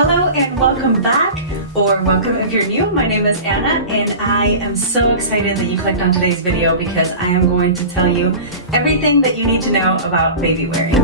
Hello and welcome back, or welcome if you're new. My name is Anna and I am so excited that you clicked on today's video because I am going to tell you everything that you need to know about baby wearing.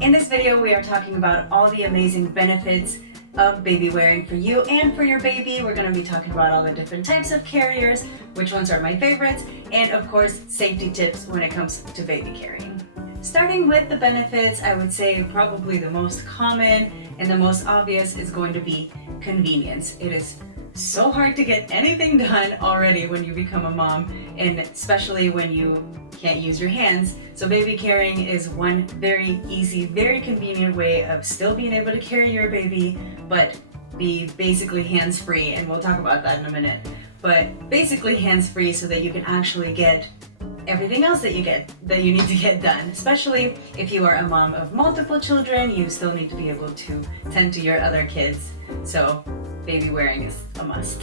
In this video, we are talking about all the amazing benefits of baby wearing for you and for your baby. We're going to be talking about all the different types of carriers, which ones are my favorites, and of course, safety tips when it comes to baby carrying. Starting with the benefits, I would say probably the most common and the most obvious is going to be convenience. It is so hard to get anything done already when you become a mom, and especially when you can't use your hands. So baby carrying is one very easy, very convenient way of still being able to carry your baby, but be basically hands-free, and we'll talk about that in a minute. But basically hands-free so that you can actually get everything else that you need to get done. Especially if you are a mom of multiple children, you still need to be able to tend to your other kids. So baby wearing is a must.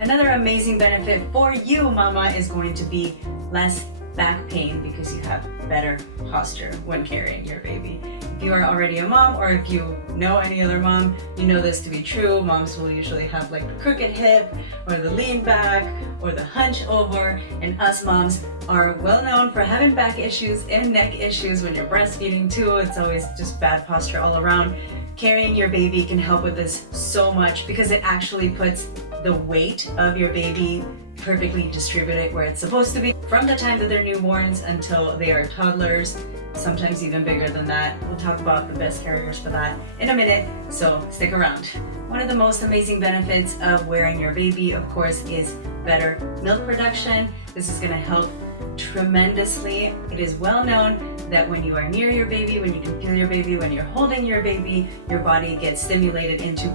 Another amazing benefit for you, mama, is going to be less back pain because you have better posture when carrying your baby. If you are already a mom, or if you know any other mom, you know this to be true. Moms will usually have like the crooked hip or the lean back or the hunch over, and us moms are well known for having back issues and neck issues when you're breastfeeding too. It's always just bad posture all around. Carrying your baby can help with this so much because it actually puts the weight of your baby perfectly distributed where it's supposed to be from the time that they're newborns until they are toddlers, sometimes even bigger than that. We'll talk about the best carriers for that in a minute, so stick around. One of the most amazing benefits of wearing your baby, of course, is better milk production. This is going to help tremendously. It is well known that when you are near your baby, when you can feel your baby, when you're holding your baby, your body gets stimulated into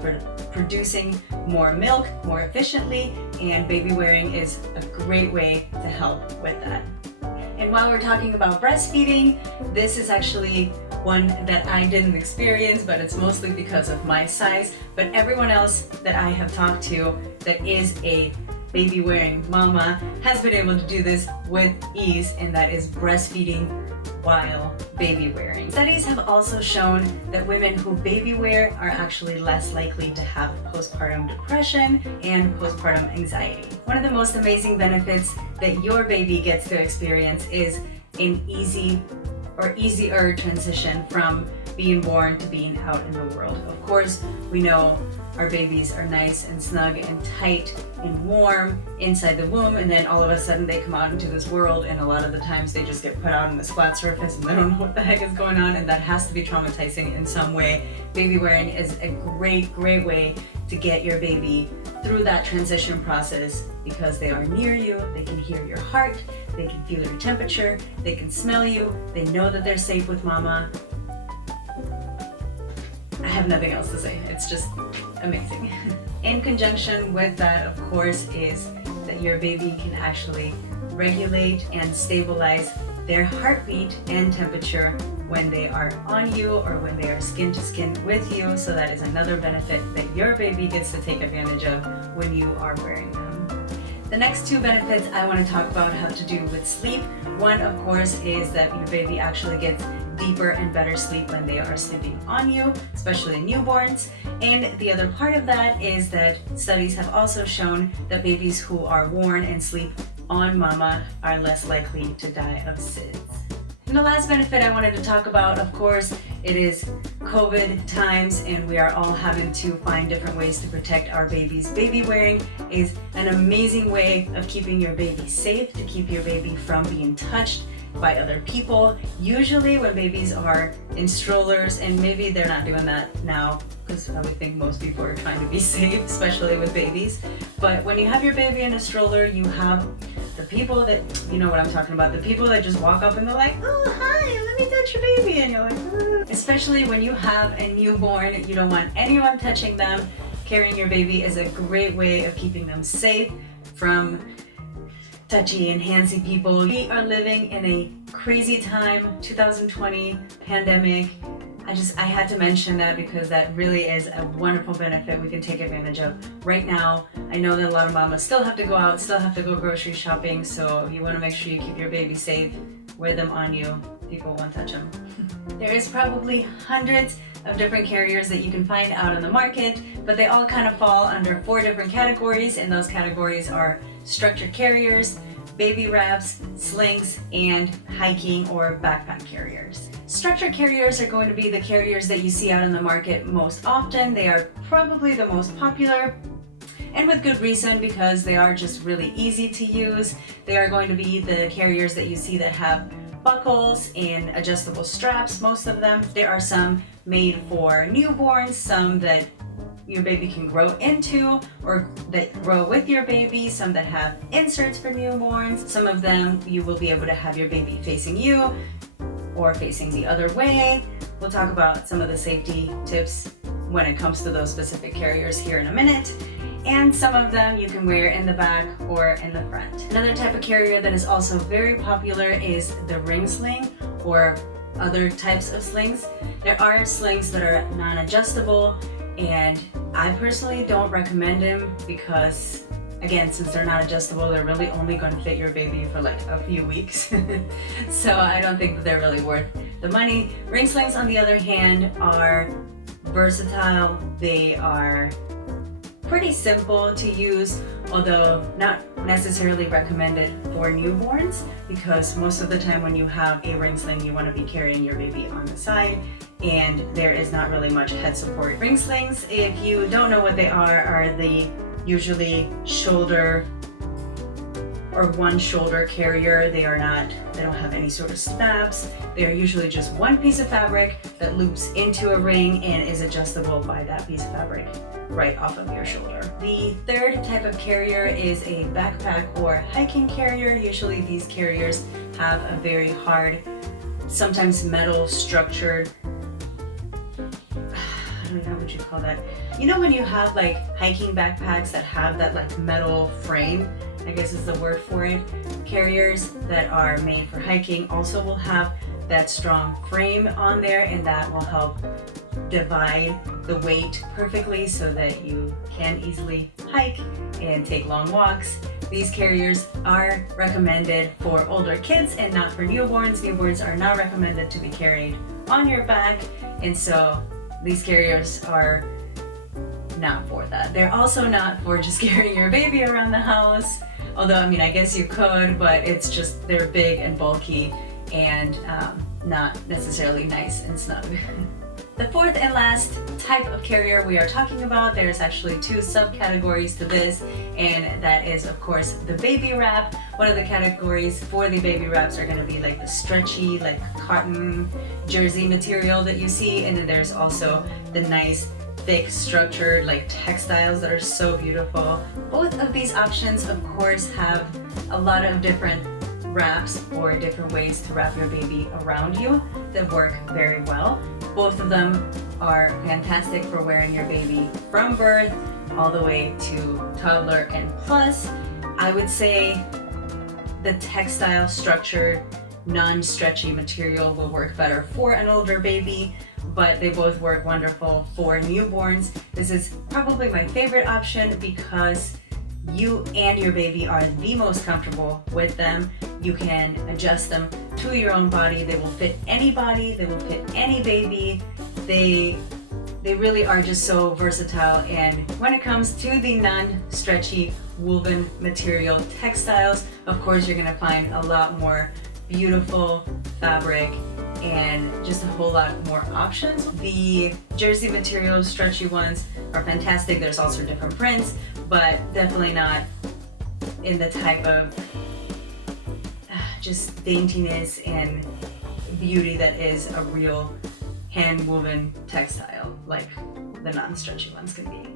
producing more milk more efficiently, and baby wearing is a great way to help with that. And while we're talking about breastfeeding, this is actually one that I didn't experience, but it's mostly because of my size. But everyone else that I have talked to that is a baby wearing mama has been able to do this with ease, and that is breastfeeding while baby wearing. Studies have also shown that women who baby wear are actually less likely to have postpartum depression and postpartum anxiety. One of the most amazing benefits that your baby gets to experience is an easier transition from being born to being out in the world. Of course, we know our babies are nice and snug and tight and warm inside the womb, and then all of a sudden they come out into this world, and a lot of the times they just get put out on this flat surface and they don't know what the heck is going on, and that has to be traumatizing in some way. Baby wearing is a great way to get your baby through that transition process because they are near you, they can hear your heart, they can feel your temperature, they can smell you, they know that they're safe with mama. I have nothing else to say. It's just amazing. In conjunction with that, of course, is that your baby can actually regulate and stabilize their heartbeat and temperature when they are on you or when they are skin to skin with you. So that is another benefit that your baby gets to take advantage of when you are wearing them. The next two benefits I want to talk about have to do with sleep. One, of course, is that your baby actually gets deeper and better sleep when they are sleeping on you, especially newborns. And the other part of that is that studies have also shown that babies who are worn and sleep on mama are less likely to die of SIDS. And the last benefit I wanted to talk about, of course, it is COVID times, and we are all having to find different ways to protect our babies. Baby wearing is an amazing way of keeping your baby safe, to keep your baby from being touched by other people. Usually when babies are in strollers, and maybe they're not doing that now because I would think most people are trying to be safe, especially with babies. But when you have your baby in a stroller, you have the people that, you know what I'm talking about, the people that just walk up and they're like, oh, hi, let me touch your baby. And you're like, oh. Especially when you have a newborn, you don't want anyone touching them. Carrying your baby is a great way of keeping them safe from touchy and handsy people. We are living in a crazy time, 2020 pandemic. I had to mention that because that really is a wonderful benefit we can take advantage of right now. I know that a lot of mamas still have to go out, still have to go grocery shopping, so you want to make sure you keep your baby safe, wear them on you, people won't touch them. There is probably hundreds of different carriers that you can find out on the market, but they all kind of fall under 4 different categories, and those categories are structured carriers, baby wraps, slings, and hiking or backpack carriers. Structured carriers are going to be the carriers that you see out in the market most often. They are probably the most popular, and with good reason, because they are just really easy to use. They are going to be the carriers that you see that have buckles and adjustable straps, most of them. There are some made for newborns, some that your baby can grow into or that grow with your baby, some that have inserts for newborns. Some of them you will be able to have your baby facing you or facing the other way. We'll talk about some of the safety tips when it comes to those specific carriers here in a minute. And some of them you can wear in the back or in the front. Another type of carrier that is also very popular is the ring sling or other types of slings. There are slings that are non-adjustable, and I personally don't recommend them because, again, since they're not adjustable, they're really only going to fit your baby for like a few weeks. So I don't think that they're really worth the money. Ring slings, on the other hand, are versatile. They are pretty simple to use, although not necessarily recommended for newborns, because most of the time when you have a ring sling, you want to be carrying your baby on the side, and there is not really much head support. Ring slings, if you don't know what they are the usually shoulder or one shoulder carrier. They don't have any sort of snaps. They are usually just one piece of fabric that loops into a ring and is adjustable by that piece of fabric right off of your shoulder. The third type of carrier is a backpack or hiking carrier. Usually these carriers have a very hard, sometimes metal structured, I don't know what you call that. You know when you have like hiking backpacks that have that like metal frame, I guess is the word for it. Carriers that are made for hiking also will have that strong frame on there, and that will help divide the weight perfectly so that you can easily hike and take long walks. These carriers are recommended for older kids and not for newborns. Newborns are not recommended to be carried on your back, and so these carriers are not for that. They're also not for just carrying your baby around the house, although I mean I guess you could, but it's just they're big and bulky and not necessarily nice and snug. The fourth and last type of carrier we are talking about, there's actually 2 subcategories to this, and that is of course the baby wrap. One of the categories for the baby wraps are going to be like the stretchy, like cotton jersey material that you see, and then there's also the nice thick structured like textiles that are so beautiful. Both of these options of course have a lot of different wraps or different ways to wrap your baby around you that work very well. Both of them are fantastic for wearing your baby from birth all the way to toddler and plus. I would say the textile structured non-stretchy material will work better for an older baby, but they both work wonderful for newborns. This is probably my favorite option because you and your baby are the most comfortable with them. You can adjust them to your own body. They will fit any body, they will fit any baby. They really are just so versatile. And when it comes to the non-stretchy woven material textiles, of course you're gonna find a lot more beautiful fabric and just a whole lot more options. The jersey material stretchy ones are fantastic. There's also different prints, but definitely not in the type of just daintiness and beauty that is a real hand-woven textile like the non-stretchy ones can be.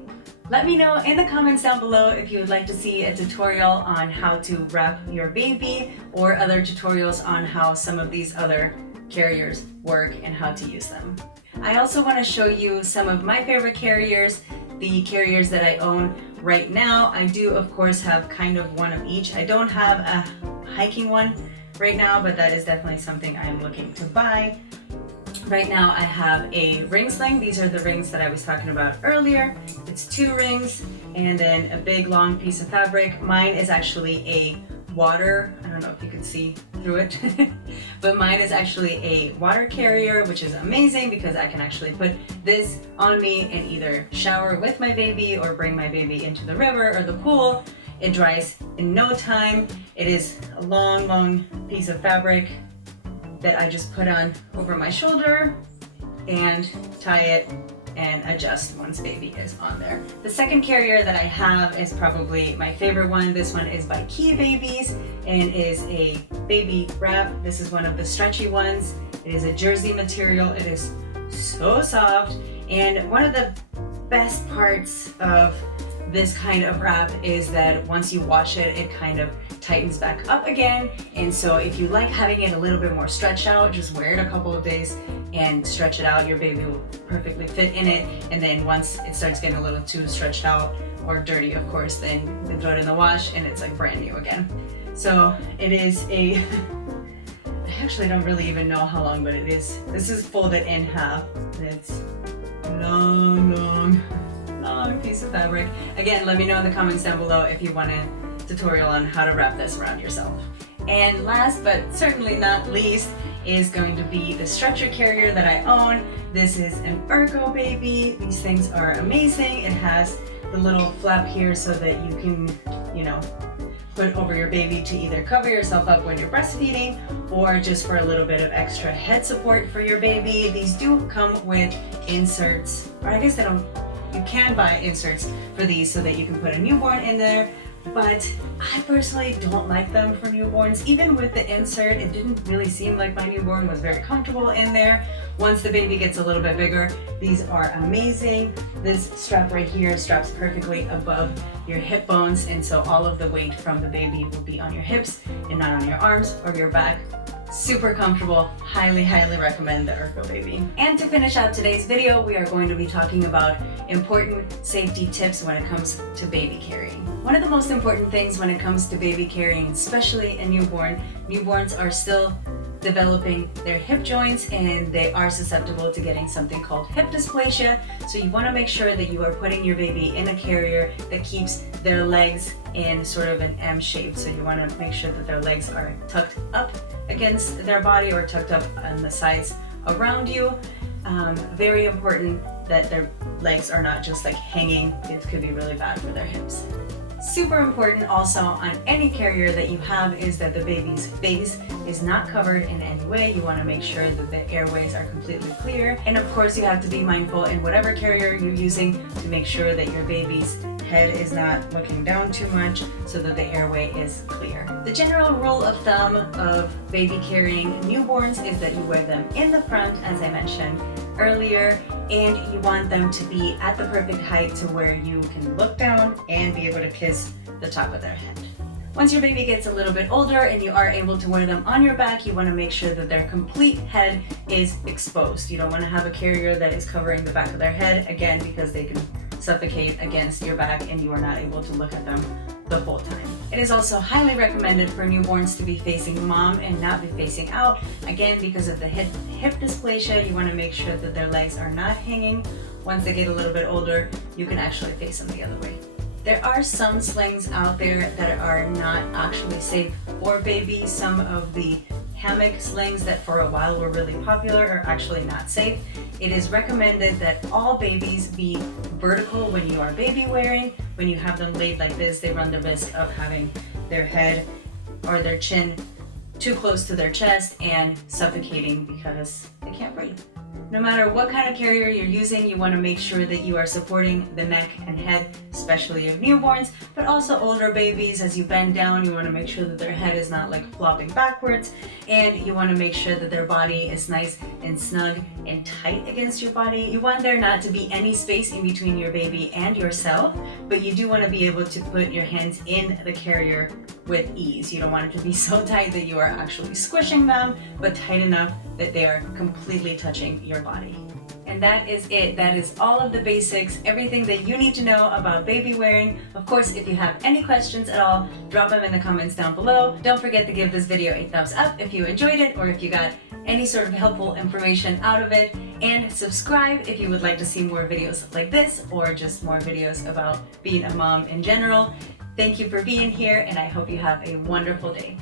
Let me know in the comments down below if you would like to see a tutorial on how to wrap your baby or other tutorials on how some of these other carriers work and how to use them. I also want to show you some of my favorite carriers, the carriers that I own right now. I do of course have kind of one of each. I don't have a hiking one right now, but that is definitely something I am looking to buy. Right now I have a ring sling. These are the rings that I was talking about earlier. It's 2 rings and then a big long piece of fabric. Mine is actually a water, I don't know if you can see through it. But mine is actually a water carrier, which is amazing because I can actually put this on me and either shower with my baby or bring my baby into the river or the pool. It dries in no time. It is a long piece of fabric that I just put on over my shoulder and tie it and adjust once baby is on there. The second carrier that I have is probably my favorite one. This one is by Key Babies and is a baby wrap. This is one of the stretchy ones. It is a jersey material. It is so soft, and one of the best parts of this kind of wrap is that once you wash it, it kind of tightens back up again. And so if you like having it a little bit more stretched out, just wear it a couple of days and stretch it out. Your baby will perfectly fit in it. And then once it starts getting a little too stretched out or dirty, of course, then you can throw it in the wash and it's like brand new again. So it is a, I actually don't really even know how long, but it is, this is folded in half. And it's long piece of fabric. Again, let me know in the comments down below if you want a tutorial on how to wrap this around yourself. And last but certainly not least is going to be the stretcher carrier that I own. This is an Ergo Baby. These things are amazing. It has the little flap here so that you can, you know, put over your baby to either cover yourself up when you're breastfeeding or just for a little bit of extra head support for your baby. These do come with inserts, or I guess they don't, you can buy inserts for these so that you can put a newborn in there, but I personally don't like them for newborns. Even with the insert, it didn't really seem like my newborn was very comfortable in there. Once the baby gets a little bit bigger, these are amazing. This strap right here straps perfectly above your hip bones, and so all of the weight from the baby will be on your hips and not on your arms or your back. Super comfortable. Highly recommend the Ergo Baby. And to finish out today's video, we are going to be talking about important safety tips when it comes to baby carrying. One of the most important things when it comes to baby carrying, especially a newborn, newborns are still developing their hip joints and they are susceptible to getting something called hip dysplasia. So you want to make sure that you are putting your baby in a carrier that keeps their legs in sort of an M shape. So you want to make sure that their legs are tucked up against their body or tucked up on the sides around you. Very important that their legs are not just like hanging. It could be really bad for their hips. Super important also on any carrier that you have is that the baby's face is not covered in any way. You want to make sure that the airways are completely clear. And of course you have to be mindful in whatever carrier you're using to make sure that your baby's head is not looking down too much so that the airway is clear. The general rule of thumb of baby carrying newborns is that you wear them in the front, as I mentioned earlier, and you want them to be at the perfect height to where you can look down and be able to kiss the top of their head. Once your baby gets a little bit older and you are able to wear them on your back, you want to make sure that their complete head is exposed. You don't want to have a carrier that is covering the back of their head, again, because they can suffocate against your back and you are not able to look at them the whole time. It is also highly recommended for newborns to be facing mom and not be facing out. Again, because of the hip dysplasia, you want to make sure that their legs are not hanging. Once they get a little bit older, you can actually face them the other way. There are some slings out there that are not actually safe for babies. Some of the hammock slings that for a while were really popular are actually not safe. It is recommended that all babies be vertical when you are baby wearing. When you have them laid like this, they run the risk of having their head or their chin too close to their chest and suffocating because they can't breathe. No matter what kind of carrier you're using, you want to make sure that you are supporting the neck and head, especially of newborns, but also older babies. As you bend down, you want to make sure that their head is not like flopping backwards, and you want to make sure that their body is nice and snug and tight against your body. You want there not to be any space in between your baby and yourself, but you do want to be able to put your hands in the carrier with ease. You don't want it to be so tight that you are actually squishing them, but tight enough that they are completely touching your body. And that is it. That is all of the basics, everything that you need to know about baby wearing. Of course, if you have any questions at all, drop them in the comments down below. Don't forget to give this video a thumbs up if you enjoyed it or if you got any sort of helpful information out of it. And subscribe if you would like to see more videos like this or just more videos about being a mom in general. Thank you for being here, and I hope you have a wonderful day.